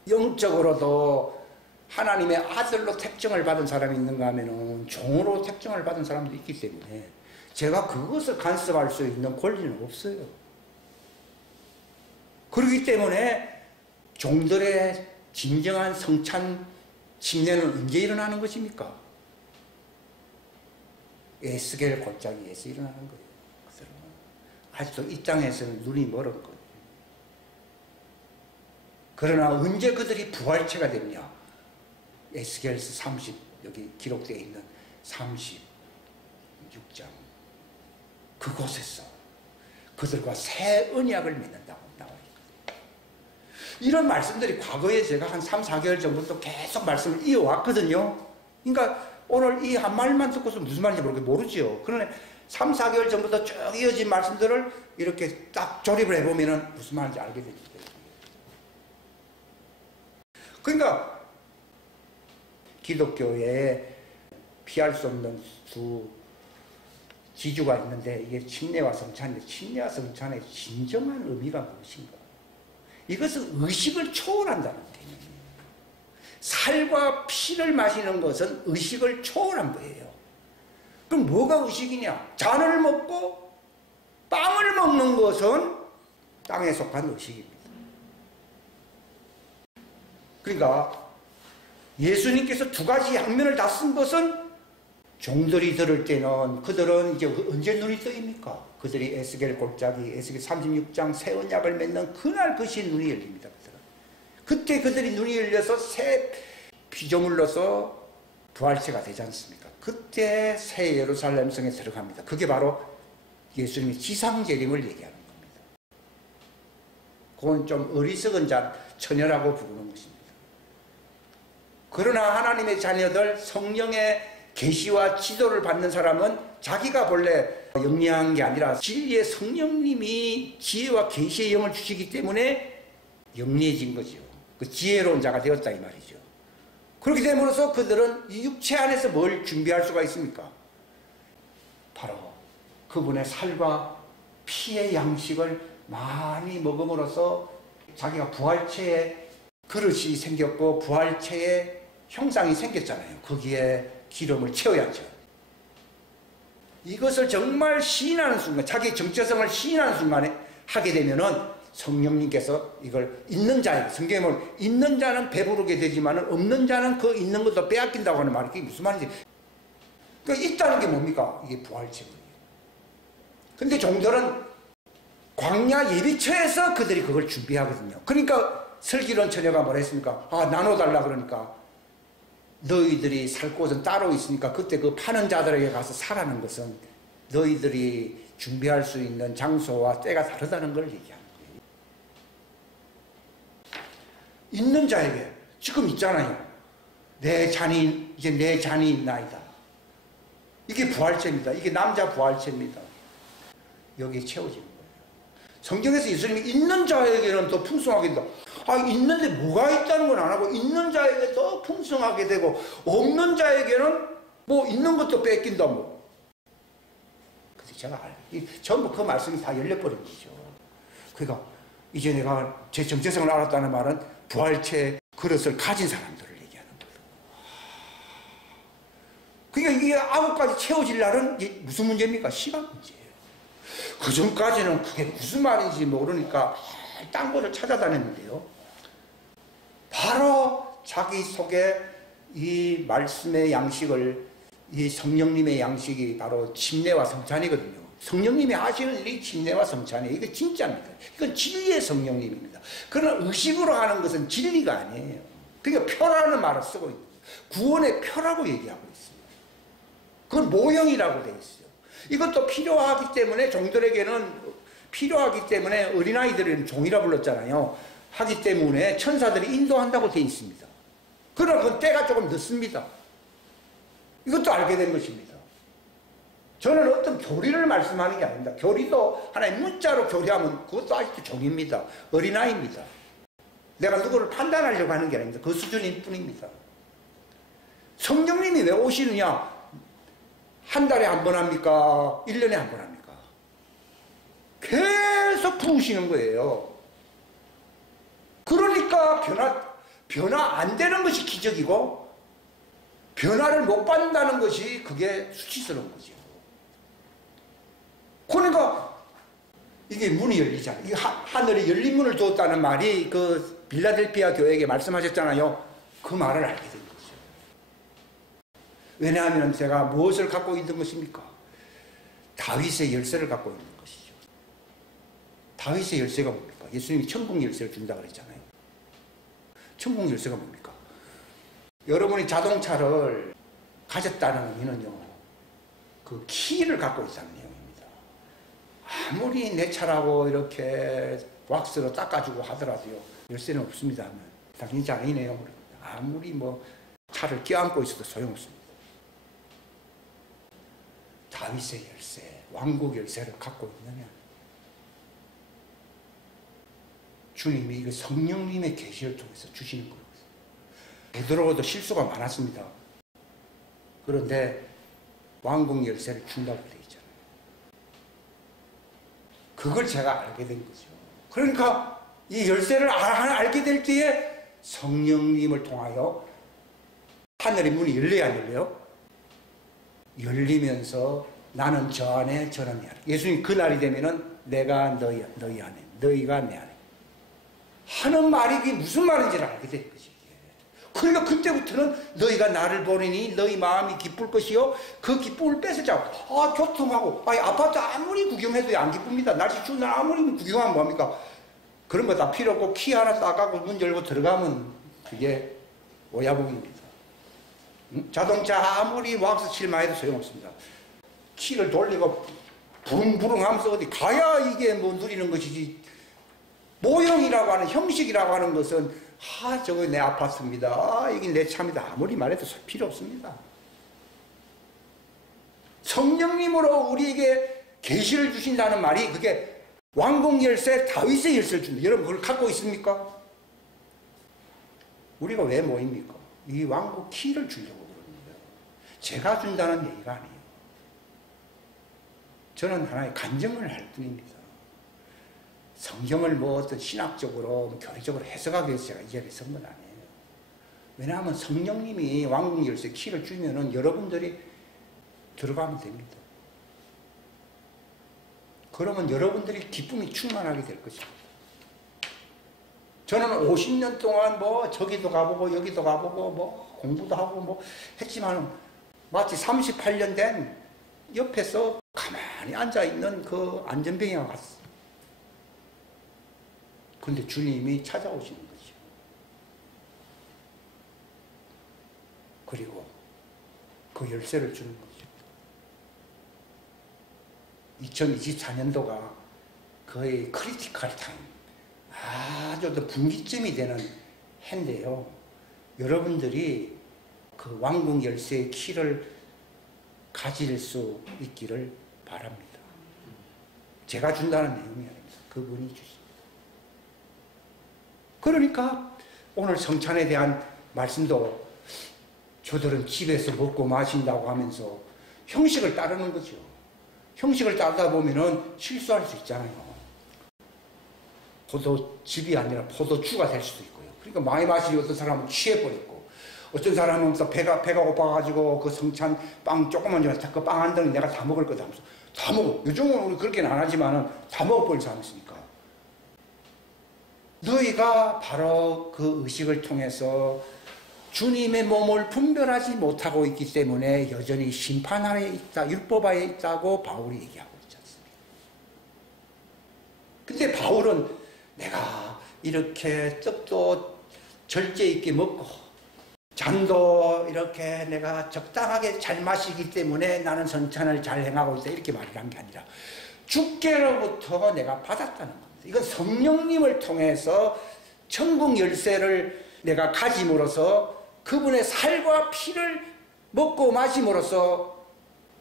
영적으로도 하나님의 아들로 택정을 받은 사람이 있는가 하면 종으로 택정을 받은 사람도 있기 때문에 제가 그것을 간섭할 수 있는 권리는 없어요. 그렇기 때문에 종들의 진정한 성찬 침례는 언제 일어나는 것입니까? 에스겔 골짜기에서 일어나는 거예요. 아직도 이 땅에서는 눈이 멀은 거예요. 그러나 언제 그들이 부활체가 되느냐? 에스겔서 30 여기 기록되어 있는 36장 그곳에서 그들과 새 언약을 맺는다고 나와 있거든요. 이런 말씀들이 과거에 제가 한 3, 4개월 전부터 계속 말씀을 이어왔거든요. 그러니까 오늘 이 한 말만 듣고서 무슨 말인지 모르죠. 그러나 3, 4개월 전부터 쭉 이어진 말씀들을 이렇게 딱 조립을 해보면 무슨 말인지 알게 되죠. 그러니까 기독교에 피할 수 없는 두 지주가 있는데 이게 침례와 성찬인데 침례와 성찬의 진정한 의미가 무엇인가? 이것은 의식을 초월한다는 개념이에요. 살과 피를 마시는 것은 의식을 초월한 거예요. 그럼 뭐가 의식이냐? 잔을 먹고 빵을 먹는 것은 땅에 속한 의식입니다. 그러니까 예수님께서 두 가지 양면을 다 쓴 것은 종들이 들을 때는 그들은 이제 언제 눈이 뜨입니까? 그들이 에스겔 골짜기 에스겔 36장 새 언약을 맺는 그날 그시 눈이 열립니다. 그들은. 그때 그들이 눈이 열려서 새 피조물로서 부활체가 되지 않습니까? 그때 새 예루살렘 성에 들어갑니다. 그게 바로 예수님의 지상재림을 얘기하는 겁니다. 그건 좀 어리석은 처녀라고 부르는 것입니다. 그러나 하나님의 자녀들 성령의 계시와 지도를 받는 사람은 자기가 본래 영리한 게 아니라 진리의 성령님이 지혜와 계시의 영을 주시기 때문에 영리해진 거죠. 그 지혜로운 자가 되었다 이 말이죠. 그렇게 됨으로써 그들은 이 육체 안에서 뭘 준비할 수가 있습니까? 바로 그분의 살과 피의 양식을 많이 먹음으로써 자기가 부활체의 그릇이 생겼고 부활체의 형상이 생겼잖아요. 거기에 기름을 채워야죠. 이것을 정말 시인하는 순간, 자기 정체성을 시인하는 순간에 하게 되면은 성령님께서 이걸 있는 자에게, 성경에 보면 있는 자는 배부르게 되지만 없는 자는 그 있는 것도 빼앗긴다고 하는 말이 그게 무슨 말인지. 그러니까 있다는 게 뭡니까? 이게 부활체거든요. 근데 종들은 광야 예비처에서 그들이 그걸 준비하거든요. 그러니까 슬기로운 처녀가 뭐라 했습니까? 아, 나눠달라 그러니까 너희들이 살 곳은 따로 있으니까 그때 그 파는 자들에게 가서 사라는 것은 너희들이 준비할 수 있는 장소와 때가 다르다는 걸 얘기하는 거예요. 있는 자에게 지금 있잖아요. 내 잔이 이제 내 잔이 있나이다. 이게 부활체입니다. 이게 남자 부활체입니다. 여기에 채워지는 거예요. 성경에서 예수님이 있는 자에게는 더 풍성하게 된다. 아, 있는데 뭐가 있다는 건 안 하고 있는 자에게 더 풍성하게 되고 없는 자에게는 뭐 있는 것도 뺏긴다 뭐. 그래서 제가 전부 그 말씀이 다 열려버린 거죠. 그러니까 이제 내가 제 정체성을 알았다는 말은 부활체 그릇을 가진 사람들을 얘기하는 거예요. 그러니까 이게 9가지 채워질 날은 이게 무슨 문제입니까? 시간 문제예요. 그 전까지는 그게 무슨 말인지 모르니까 딴 거를 찾아다녔는데요. 바로 자기 속에 이 말씀의 양식을, 이 성령님의 양식이 바로 침례와 성찬이거든요. 성령님이 하시는 일이 침례와 성찬이에요. 이게 진짜입니다. 이건 진리의 성령님입니다. 그러나 의식으로 하는 것은 진리가 아니에요. 그러니까 표라는 말을 쓰고 있는 거예요. 구원의 표라고 얘기하고 있습니다. 그건 모형이라고 되어 있어요. 이것도 필요하기 때문에 종들에게는 필요하기 때문에 어린아이들은 종이라 불렀잖아요. 하기 때문에 천사들이 인도한다고 되어 있습니다. 그러나 그 때가 조금 늦습니다. 이것도 알게 된 것입니다. 저는 어떤 교리를 말씀하는 게 아닙니다. 교리도 하나의 문자로 교리하면 그것도 아직도 종입니다. 어린아이입니다. 내가 누구를 판단하려고 하는 게 아닙니다. 그 수준일 뿐입니다. 성령님이 왜 오시느냐? 한 달에 한 번 합니까? 1년에 한 번 합니까? 계속 부으시는 거예요. 그러니까 변화 안 되는 것이 기적이고 변화를 못 받는다는 것이 그게 수치스러운 거죠. 그러니까 이게 문이 열리잖아요. 이 하늘에 열린 문을 두었다는 말이 그 빌라델피아 교회에게 말씀하셨잖아요. 그 말을 알게 된 거죠. 왜냐하면 제가 무엇을 갖고 있는 것입니까? 다윗의 열쇠를 갖고 있는 것이죠. 다윗의 열쇠가 뭡니까? 예수님이 천국 열쇠를 준다고 그랬잖아요. 천국 열쇠가 뭡니까? 여러분이 자동차를 가졌다는 의미는요, 그 키를 갖고 있다는 내용입니다. 아무리 내 차라고 이렇게 왁스로 닦아주고 하더라도요, 열쇠는 없습니다. 당신 장인이네요. 아무리 뭐 차를 껴안고 있어도 소용없습니다. 다윗의 열쇠, 왕국 열쇠를 갖고 있느냐? 주님이 이거 성령님의 계시를 통해서 주시는 거예요. 베드로도 실수가 많았습니다. 그런데 왕국 열쇠를 준다고 되어 있잖아요. 그걸 제가 알게 된 거죠. 그러니까 이 열쇠를 알게 될 때에 성령님을 통하여 하늘의 문이 열려야 안 열려요? 열리면서 나는 저 안에 저는 내 안에. 예수님 그날이 되면은 내가 너희 안에, 너희가 내 안에 하는 말이 그게 무슨 말인지를 알게 된 거지. 그러니까 그때부터는 너희가 나를 보리니 너희 마음이 기쁠 것이요 그 기쁨을 뺏으자고. 교통하고 아파트 아무리 구경해도 안 기쁩니다. 날씨 추운 날 아무리 구경하면 뭐합니까? 그런 거 다 필요 없고 키 하나 따가고 문 열고 들어가면 그게 오야복입니다. 응? 자동차 아무리 왁스 칠만 해도 소용없습니다. 키를 돌리고 부릉부릉 하면서 어디 가야 이게 뭐 누리는 것이지. 모형이라고 하는 형식이라고 하는 것은 저거 내 아파트입니다. 이게 내 차입니다. 아무리 말해도 필요 없습니다. 성령님으로 우리에게 계시를 주신다는 말이 그게 왕국 열쇠, 다윗의 열쇠를 준다. 여러분 그걸 갖고 있습니까? 우리가 왜 모입니까? 이 왕국 키를 주려고 그러는 거예요. 제가 준다는 얘기가 아니에요. 저는 하나의 간증을 할 뿐입니다. 성경을 뭐 어떤 신학적으로 교리적으로 해석하기 위해서 제가 이 자리에 선 건 아니에요. 왜냐하면 성령님이 왕국 열쇠 키를 주면은 여러분들이 들어가면 됩니다. 그러면 여러분들이 기쁨이 충만하게 될 것입니다. 저는 50년 동안 뭐 저기도 가보고 여기도 가보고 뭐 공부도 하고 뭐 했지만 마치 38년 된 옆에서 가만히 앉아있는 그 안전병이와 같습니다. 근데 주님이 찾아오시는 거죠. 그리고 그 열쇠를 주는 거죠. 2024년도가 거의 크리티컬 타임, 아주 더 분기점이 되는 해인데요. 여러분들이 그 왕국 열쇠의 키를 가질 수 있기를 바랍니다. 제가 준다는 내용이 아닙니다. 그분이 주십니다. 그러니까 오늘 성찬에 대한 말씀도 저들은 집에서 먹고 마신다고 하면서 형식을 따르는 거죠. 형식을 따르다 보면은 실수할 수 있잖아요. 포도즙이 아니라 포도주가 될 수도 있고요. 그러니까 많이 마시니 어떤 사람은 취해버렸고, 어떤 사람은 배가 고파가지고 그 성찬 빵 조금만 좀 그 빵 한 덩이 내가 다 먹을 거다 하면서 다 먹어. 요즘은 우리 그렇게는 안 하지만은 다 먹어버린 사람이 있으니까. 너희가 바로 그 의식을 통해서 주님의 몸을 분별하지 못하고 있기 때문에 여전히 심판 아래 있다, 율법 아래 있다고 바울이 얘기하고 있지 않습니까? 근데 바울은 내가 이렇게 떡도 절제 있게 먹고 잔도 이렇게 내가 적당하게 잘 마시기 때문에 나는 성찬을 잘 행하고 있다 이렇게 말을 한 게 아니라 주께로부터 내가 받았다는 겁니다. 이건 성령님을 통해서 천국 열쇠를 내가 가짐으로써 그분의 살과 피를 먹고 마심으로써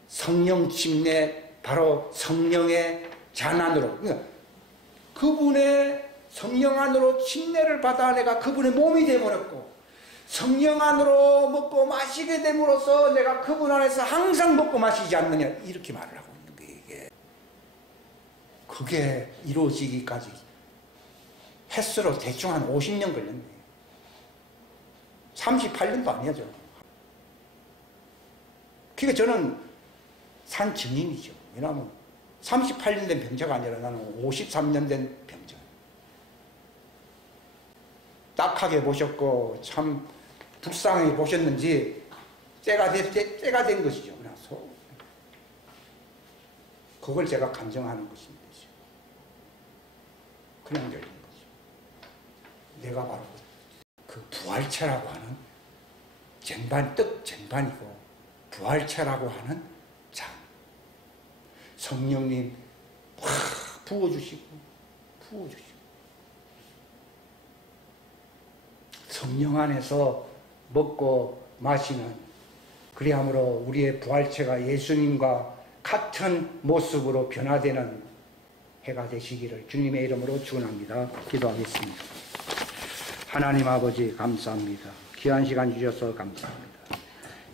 성령 침례, 바로 성령의 잔안으로, 그분의 성령 안으로 침례를 받아 내가 그분의 몸이 되어버렸고, 성령 안으로 먹고 마시게 됨으로써 내가 그분 안에서 항상 먹고 마시지 않느냐, 이렇게 말을 하고 있는 거예요. 이게. 그게 이루어지기까지 횟수로 대충 한 50년 걸렸네요. 38년도 아니죠. 그러니까 저는 산 증인이죠. 왜냐하면 38년 된 병자가 아니라 나는 53년 된 병자. 딱하게 보셨고 참 불쌍하게 보셨는지 때가 된 것이죠. 그래서 그걸 제가 간증하는 것입니다. 그냥 열린 거죠. 내가 바로 그 부활체라고 하는 쟁반이고 부활체라고 하는 장. 성령님 확 부어주시고 성령 안에서 먹고 마시는, 그리함으로 우리의 부활체가 예수님과 같은 모습으로 변화되는 해가 되시기를 주님의 이름으로 축원합니다. 기도하겠습니다. 하나님 아버지 감사합니다. 귀한 시간 주셔서 감사합니다.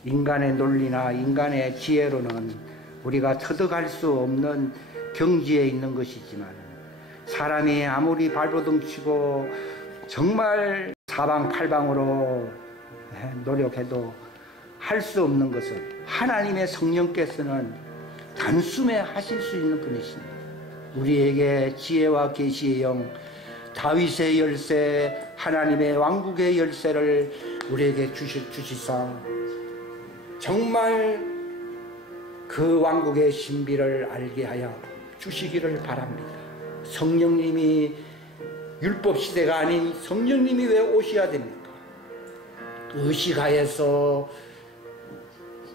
인간의 논리나 인간의 지혜로는 우리가 터득할 수 없는 경지에 있는 것이지만, 사람이 아무리 발버둥치고 정말 사방팔방으로 노력해도 할 수 없는 것을 하나님의 성령께서는 단숨에 하실 수 있는 분이십니다. 우리에게 지혜와 계시의 영, 다윗의 열쇠, 하나님의 왕국의 열쇠를 우리에게 주시사 정말 그 왕국의 신비를 알게 하여 주시기를 바랍니다. 성령님이 율법시대가 아닌 성령님이 왜 오셔야 됩니까? 의식하에서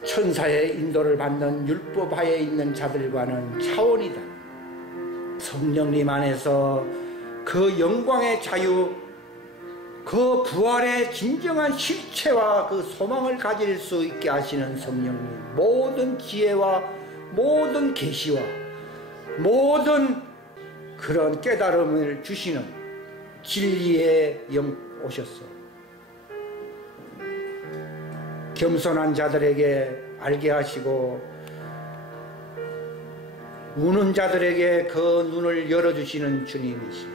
천사의 인도를 받는 율법하에 있는 자들과는 차원이다. 성령님 안에서 그 영광의 자유, 그 부활의 진정한 실체와 그 소망을 가질 수 있게 하시는 성령님, 모든 지혜와 모든 계시와 모든 그런 깨달음을 주시는 진리의 영 오셨어. 겸손한 자들에게 알게 하시고 우는 자들에게 그 눈을 열어주시는 주님이시오.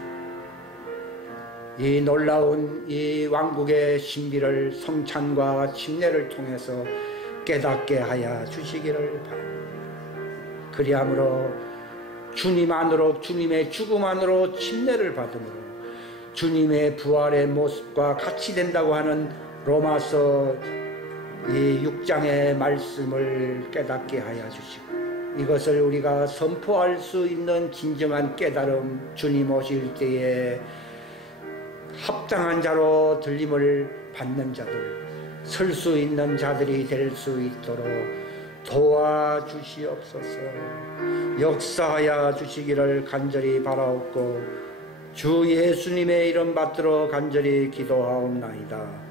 이 놀라운 이 왕국의 신비를 성찬과 침례를 통해서 깨닫게 하여 주시기를 바랍니다. 그리함으로 주님 안으로, 주님의 죽음 안으로 침례를 받음으로 주님의 부활의 모습과 같이 된다고 하는 로마서 이 6장의 말씀을 깨닫게 하여 주시고, 이것을 우리가 선포할 수 있는 진정한 깨달음, 주님 오실 때에 합당한 자로 들림을 받는 자들, 설 수 있는 자들이 될 수 있도록 도와주시옵소서. 역사하여 주시기를 간절히 바라옵고 주 예수님의 이름 받들어 간절히 기도하옵나이다.